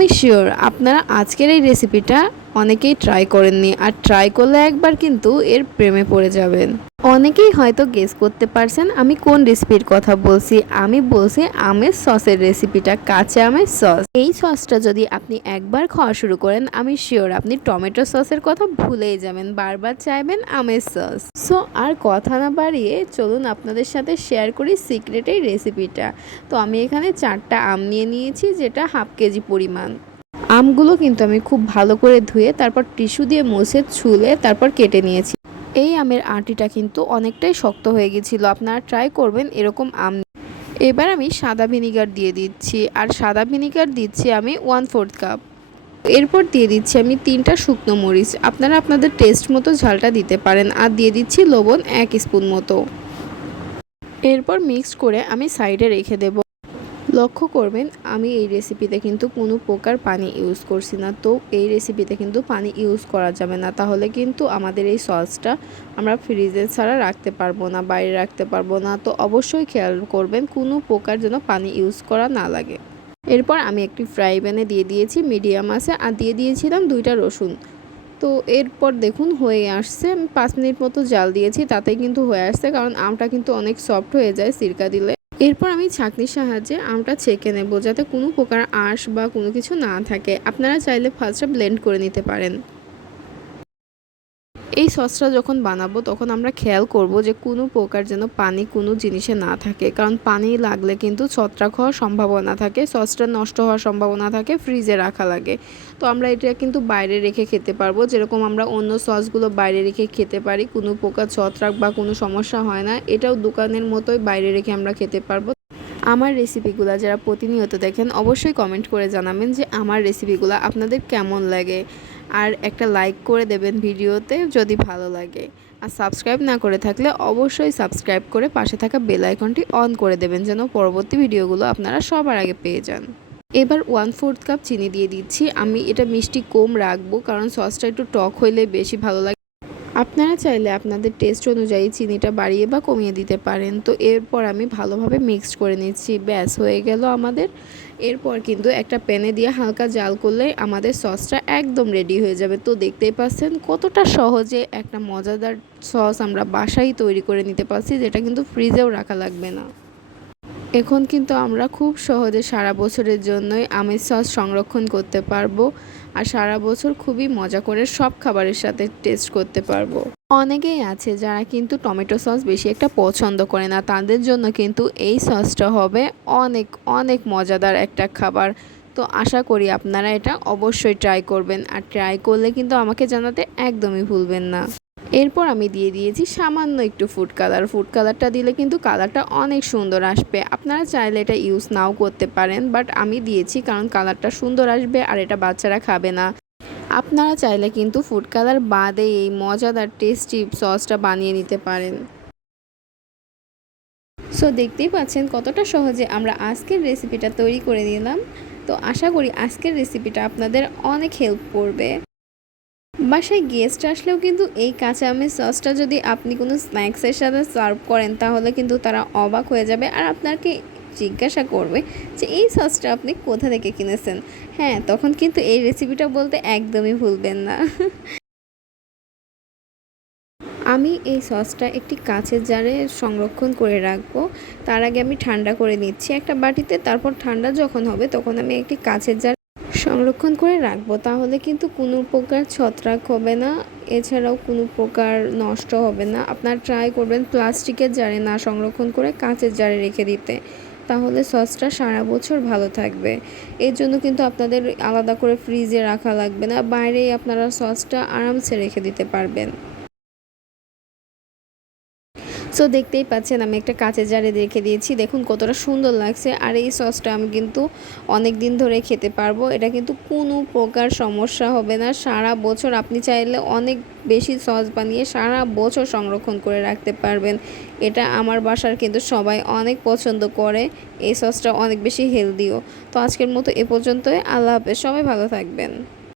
আমি শিওর আপনারা আজকের এই রেসিপিটা অনেকেই ট্রাই করেননি আর ট্রাই করলে একবার কিন্তু এর প্রেমে পড়ে যাবেন। অনেকেই হয়তো গেস করতে পারছেন আমি কোন রেসিপির কথা বলছি। আমি বলছি আমের সসের রেসিপিটা কাঁচা আমের সস এই সসটা যদি আপনি একবার খাওয়া শুরু করেন, আমি শিওর আপনি টমেটো সসের কথা ভুলেই যাবেন, বারবার চাইবেন আমের সস সো আর কথা না বাড়িয়ে চলুন আপনাদের সাথে শেয়ার করি সিক্রেট এই রেসিপিটা তো আমি এখানে চারটা আম নিয়ে নিয়েছি, যেটা হাফ কেজি পরিমাণ। আমগুলো কিন্তু আমি খুব ভালো করে ধুয়ে তারপর টিস্যু দিয়ে মুছে ছুলে তারপর কেটে নিয়েছি। এই আমের আটিটা কিন্তু অনেকটাই শক্ত হয়ে গেছিল। আপনারা ট্রাই করবেন এরকম আম এবার আমি সাদা ভিনিগার দিয়ে দিচ্ছি আর সাদা ভিনিগার দিচ্ছি আমি ওয়ান ফোর্থ কাপ এরপর দিয়ে দিচ্ছি আমি তিনটা শুকনো মরিচ। আপনারা আপনাদের টেস্ট মতো ঝালটা দিতে পারেন। আর দিয়ে দিচ্ছি লবণ এক স্পুন মতো। এরপর মিক্সড করে আমি সাইডে রেখে দেব। লক্ষ্য করবেন, আমি এই রেসিপিতে কিন্তু কোনো প্রকার পানি ইউজ করছি না। তো এই রেসিপিতে কিন্তু পানি ইউজ করা যাবে না। তাহলে কিন্তু আমাদের এই সসটা আমরা ফ্রিজে ছাড়া রাখতে পারব না, বাইরে রাখতে পারব না। তো অবশ্যই খেয়াল করবেন, কোনো প্রকার যেন পানি ইউজ করা না লাগে। এরপর আমি একটি ফ্রাই প্যানে দিয়ে দিয়েছি মিডিয়াম আছে, আর দিয়ে দিয়েছিলাম দুইটা রসুন। তো এরপর দেখুন হয়ে আসছে পাঁচ মিনিট মতো জাল দিয়েছি, তাতেই কিন্তু হয়ে আসছে, কারণ আমটা কিন্তু অনেক সফট হয়ে যায় সিরকা দিলে। এরপর আমি ছাঁকনির সাহায্যে আমটা ছেঁকে নেব, যাতে কোনো প্রকার আঁশ বা কোনো কিছু না থাকে। আপনারা চাইলে ফার্স্টে ব্লেন্ড করে নিতে পারেন। এই সসটা যখন বানাবো, তখন আমরা খেয়াল করব যে কোনো প্রকার যেন পানি কোনো জিনিসে না থাকে। কারণ পানি লাগলে কিন্তু ছত্রাক হওয়ার সম্ভাবনা থাকে, সসটা নষ্ট হওয়ার সম্ভাবনা থাকে, ফ্রিজে রাখা লাগে। তো আমরা এটা কিন্তু বাইরে রেখে খেতে পারব। যেরকম আমরা অন্য সসগুলো বাইরে রেখে খেতে পারি, কোনো প্রকার ছত্রাক বা কোনো সমস্যা হয় না। এটাও দোকানের মতোই বাইরে রেখে আমরা খেতে পারব। আমার রেসিপিগুলো যারা প্রতিনিয়ত দেখেন, অবশ্যই কমেন্ট করে জানাবেন যে আমার রেসিপিগুলো আপনাদের কেমন লাগে। আর একটা লাইক করে দেবেন ভিডিওতে যদি ভালো লাগে। আর সাবস্ক্রাইব না করে থাকলে অবশ্যই সাবস্ক্রাইব করে পাশে থাকা বেল আইকনটি অন করে দেবেন যেন পরবর্তী ভিডিওগুলো আপনারা সবার আগে পেয়ে যান। এবার ওয়ান ফোর্থ কাপ চিনি দিয়ে দিচ্ছি। আমি এটা মিষ্টি কম রাখব কারণ সসটা একটু টক হইলে বেশি ভালো লাগে। আপনারা চাইলে আপনাদের টেস্ট অনুযায়ী চিনিটা বাড়িয়ে বা কমিয়ে দিতে পারেন। তো এরপর আমি ভালোভাবে মিক্সড করে নিচ্ছি। ব্যাস, হয়ে গেল আমাদের। এরপর কিন্তু একটা প্যানে দিয়ে হালকা জাল করলে আমাদের সসটা একদম রেডি হয়ে যাবে। তো দেখতেই পাচ্ছেন কতটা সহজে একটা মজাদার সস আমরা বাসায় তৈরি করে নিতে পারছি, যেটা কিন্তু ফ্রিজেও রাখা লাগবে না। এখন কিন্তু আমরা খুব সহজে সারা বছরের জন্যই আমের সস সংরক্ষণ করতে পারব। আর সারা বছর খুবই মজা করে সব খাবারের সাথে টেস্ট করতে পারব। অনেকেই আছে যারা কিন্তু টমেটো সস বেশি একটা পছন্দ করে না। তাদের জন্য কিন্তু এই সসটা হবে অনেক অনেক মজাদার একটা খাবার। তো আশা করি আপনারা এটা অবশ্যই ট্রাই করবেন। আর ট্রাই করলে কিন্তু আমাকে জানাতে একদমই ভুলবেন না। এরপর আমি দিয়ে দিয়েছি সামান্য একটু ফুড কালার ফুড কালারটা দিলে কিন্তু কালারটা অনেক সুন্দর আসবে। আপনারা চাইলে এটা ইউজ নাও করতে পারেন বাট আমি দিয়েছি কারণ কালারটা সুন্দর আসবে আর এটা বাচ্চারা খাবে না। আপনারা চাইলে কিন্তু ফুড কালার বাদে এই মজাদার টেস্টি সসটা বানিয়ে নিতে পারেন। সো দেখতেই পাচ্ছেন কতটা সহজে আমরা আজকের রেসিপিটা তৈরি করে নিলাম। তো আশা করি আজকের রেসিপিটা আপনাদের অনেক হেল্প করবে। বাসায় গেস্ট আসলেও কিন্তু এই কাঁচা আমের সসটা যদি আপনি কোনো স্ন্যাক্সের সাথে সার্ভ করেন, তাহলে কিন্তু তারা অবাক হয়ে যাবে আর আপনাকে জিজ্ঞাসা করবে যে এই সসটা আপনি কোথা থেকে কিনেছেন? হ্যাঁ তখন কিন্তু এই রেসিপিটা বলতে একদমই ভুলবেন না। আমি এই সসটা একটি কাঁচের জারে সংরক্ষণ করে রাখব। তার আগে আমি ঠান্ডা করে নিচ্ছি একটা বাটিতে, তারপর ঠান্ডা যখন হবে, তখন আমি একটি কাঁচের জার সংরক্ষণ করে রাখব, তাহলে কিন্তু কোনো প্রকার ছত্রাক হবে না, এছাড়াও কোনো প্রকার নষ্ট হবে না। আপনার ট্রাই করবেন প্লাস্টিকের জারে না সংরক্ষণ করে কাঁচের জারে রেখে দিতে, তাহলে সসটা সারা বছর ভালো থাকবে। এর জন্য কিন্তু আপনাদের আলাদা করে ফ্রিজে রাখা লাগবে না, বাইরেই আপনারা সসটা আরামসে রেখে দিতে পারবেন। সো দেখতেই পাচ্ছেন, আমি একটা কাঁচের জারে রেখে দিয়েছি। দেখুন, কতটা সুন্দর লাগছে। আর এই সসটা আমি কিন্তু অনেক দিন ধরে খেতে পারব। এটা কিন্তু কোনো প্রকার সমস্যা হবে না। সারা বছর আপনি চাইলে অনেক বেশি সস বানিয়ে সারা বছর সংরক্ষণ করে রাখতে পারবেন। এটা আমার বাসার কিন্তু সবাই অনেক পছন্দ করে। এই সসটা অনেক বেশি হেলদিও। তো আজকের মতো এ পর্যন্তই। আল্লাহ হাফেজ। সবাই ভালো থাকবেন।